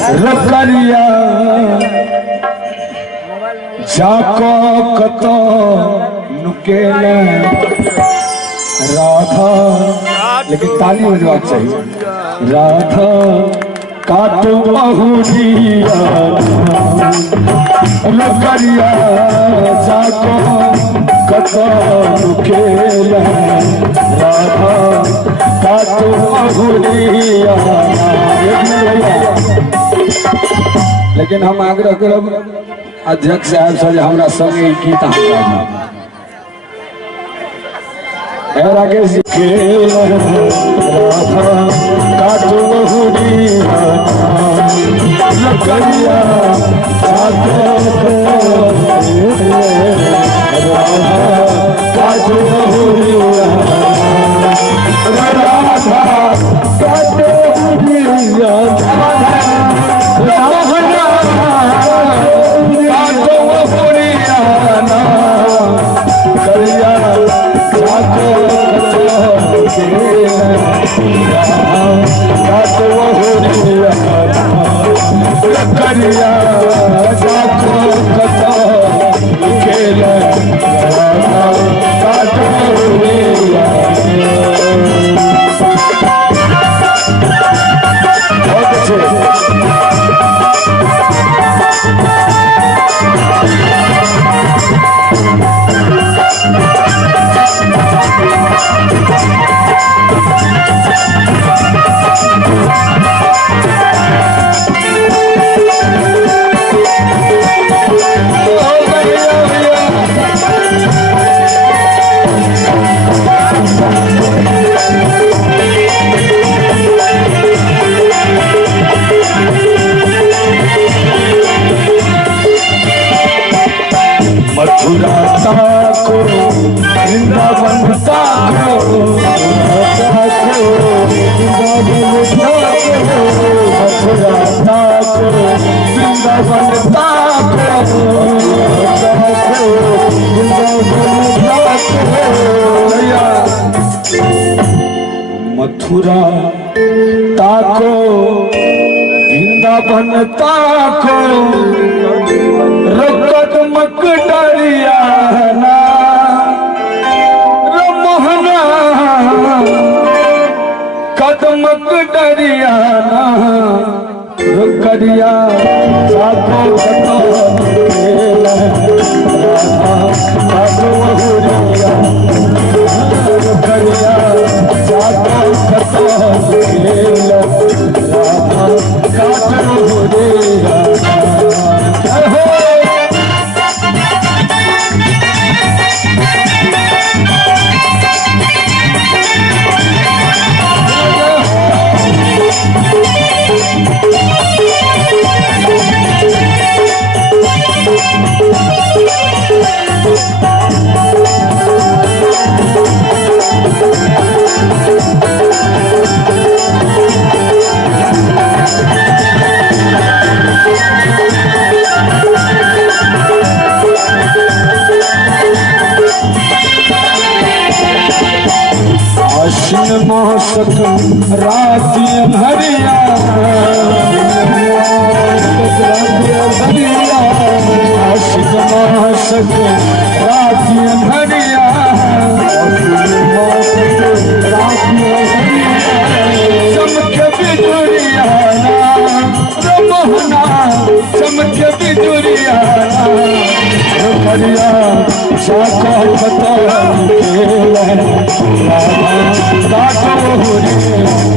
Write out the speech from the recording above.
रकरिया जाको कतो नुकेले राधा, लेकिन ताली बजवाक चाहिए। राधा काटो बहुरिया रकरिया जाको कतो नुकेले राधा काटो बहुरिया। लेकिन हम आग्रह करब अध्यक्ष साहब से हमरा संगे गीत राकेश खेल राधा काटो बहुरिया रकरिया जाको काटो बहुरिया राधा काटो बहुरिया करिया जाको कतो खेला काटो बहुरिया। बहुत अच्छे मथुरा ताको वृंदावन ताको मथुरा ताको वृंदावन ताको मथुरा ताको वृंदावन ताको कदमक डरिया ना मोहना कदमक डरिया ना करिया जाको कतो खेला काटो बहुरिया करिया जाको कतो खेला काटो बहुरिया। आश्विन मासक राति अंधरिया आश्विन मासक राति अंधरिया चमक बिजुरिया मोहना चमक बिजुरिया रकरिया जाको कतो खेला काटो बहुरिया।